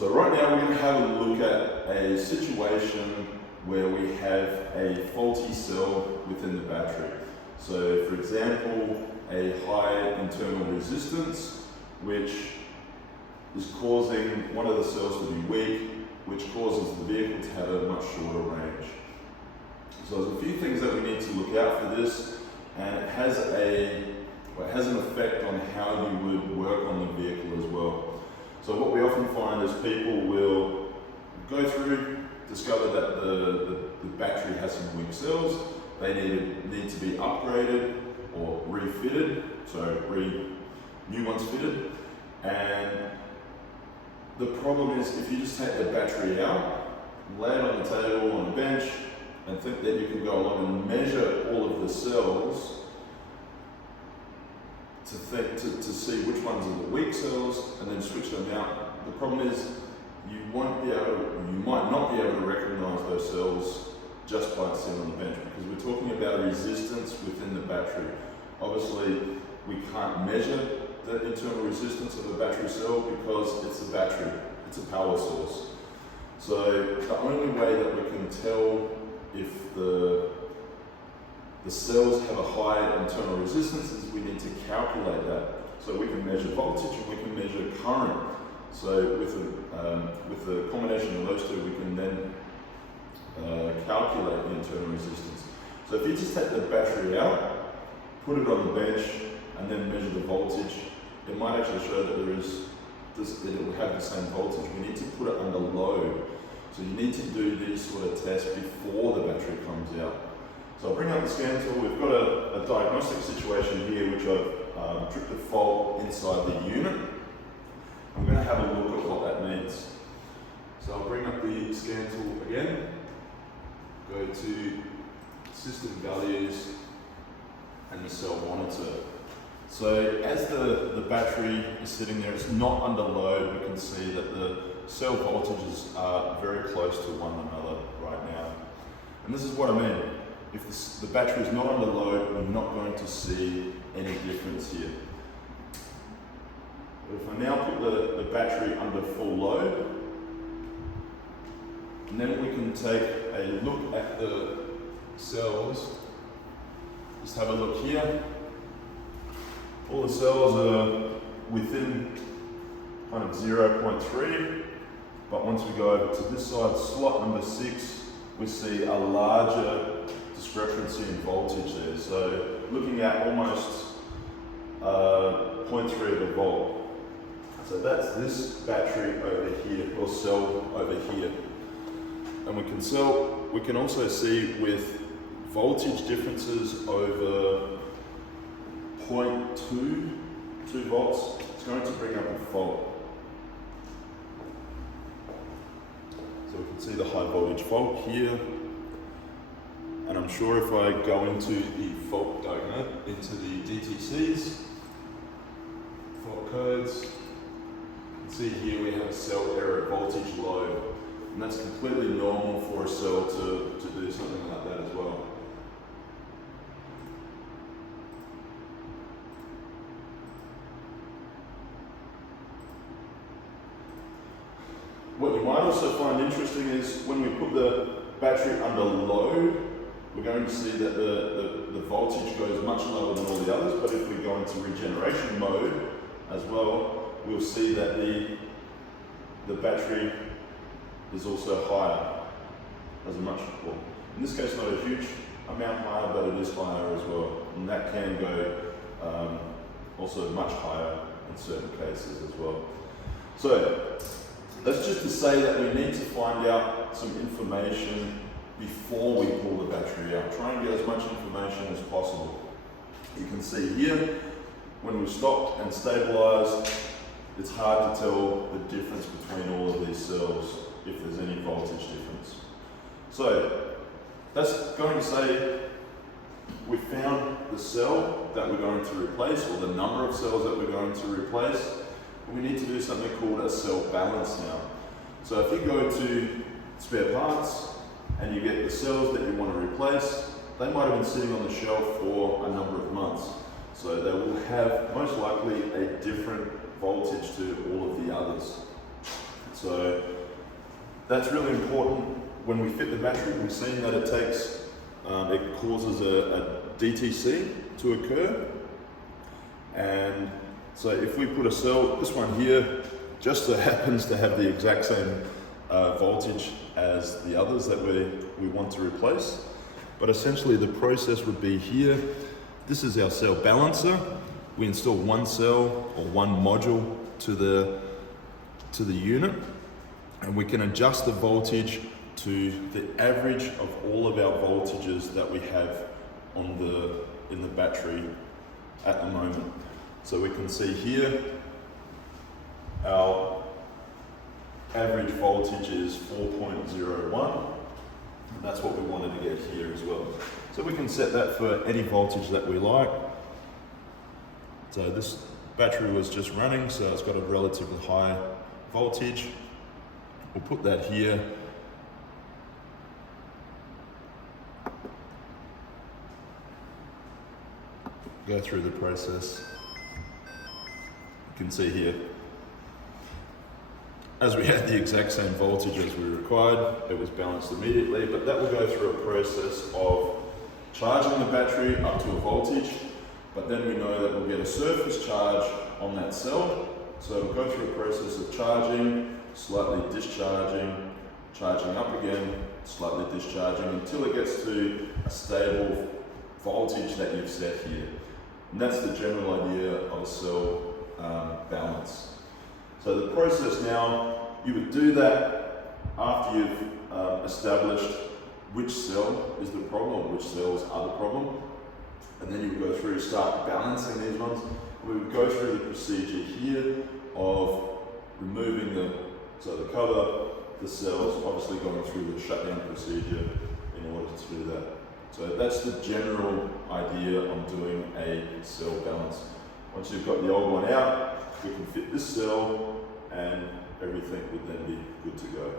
So right now we're going to have a look at a situation where we have a faulty cell within the battery. So for example, a high internal resistance which is causing one of the cells to be weak, which causes the vehicle to have a much shorter range. So there's a few things that we need to look out for this, and it has an effect on how you would work on the vehicle as well. So what we often find is people will go through, discover that the battery has some weak cells, they need to be upgraded or refitted, so new ones fitted. And the problem is if you just take the battery out, lay it on the table, on a bench, and think that you can go along and measure all of the cells to see which ones are the weak cells and then switch them out. The problem is you might not be able to recognize those cells just by sitting on the bench, because we're talking about a resistance within the battery. Obviously, we can't measure the internal resistance of a battery cell because it's a battery, it's a power source. So the only way that we can tell if the cells have a high internal resistance is we need to calculate that. So we can measure voltage and we can measure current. So with the combination of those two, we can then calculate the internal resistance. So if you just take the battery out, put it on the bench, and then measure the voltage, it might actually show that that it will have the same voltage. We need to put it under load. So you need to do these sort of tests before the battery comes out. So I'll bring up the scan tool. We've got a diagnostic situation here which I've tripped a fault inside the unit. I'm going to have a look at what that means. So I'll bring up the scan tool again, go to system values and the cell monitor. So as the battery is sitting there, it's not under load. We can see that the cell voltages are very close to one another right now. And this is what I mean. If the battery is not under load, we're not going to see any difference here. But if I now put the battery under full load, and then we can take a look at the cells. Just have a look here. All the cells are within kind of 0.3, but once we go over to this side, slot number 6, we see a larger discrepancy in voltage there. So looking at almost 0.3 of a volt. So that's this battery over here, or cell over here. And we can also see with voltage differences over 0.2 volts, it's going to bring up a fault. So we can see the high voltage fault here. And I'm sure if I go into the fault diagram, into the DTCs, fault codes, you can see here we have a cell error voltage low. And that's completely normal for a cell to do something like that as well. What you might also find interesting is when we put the battery under load, we're going to see that the voltage goes much lower than all the others, but if we go into regeneration mode as well, we'll see that the battery is also higher, well, in this case not a huge amount higher, but it is higher as well. And that can go also much higher in certain cases as well. So that's just to say that we need to find out some information before we pull the battery out. Try and get as much information as possible. You can see here, when we've stopped and stabilized, it's hard to tell the difference between all of these cells if there's any voltage difference. So that's going to say we found the cell that we're going to replace, or the number of cells that we're going to replace. We need to do something called a cell balance now. So if you go to spare parts and you get the cells that you want to replace, they might have been sitting on the shelf for a number of months. So they will have most likely a different voltage to all of the others. So That's really important when we fit the battery. We've seen that it causes a DTC to occur. And so if we put a cell, this one here just so happens to have the exact same voltage as the others that we want to replace. But essentially the process would be here. This is our cell balancer. We install one cell or one module to the unit, and we can adjust the voltage to the average of all of our voltages that we have in the battery at the moment. So we can see here our average voltage is 4.01, and that's what we wanted to get here as well. So we can set that for any voltage that we like. So this battery was just running, so it's got a relatively high voltage. We'll put that here. Go through the process. You can see here, as we had the exact same voltage as we required, it was balanced immediately, but that will go through a process of charging the battery up to a voltage, but then we know that we'll get a surface charge on that cell. So we'll go through a process of charging, slightly discharging, charging up again, slightly discharging, until it gets to a stable voltage that you've set here. And that's the general idea of a cell balance. So the process now, you would do that after you've established which cell is the problem, which cells are the problem, and then you would go through, start balancing these ones. We would go through the procedure here of removing the cover, the cells, obviously going through the shutdown procedure in order to do that. So that's the general idea on doing a cell balance. Once you've got the old one out, we can fit this cell and everything would then be good to go.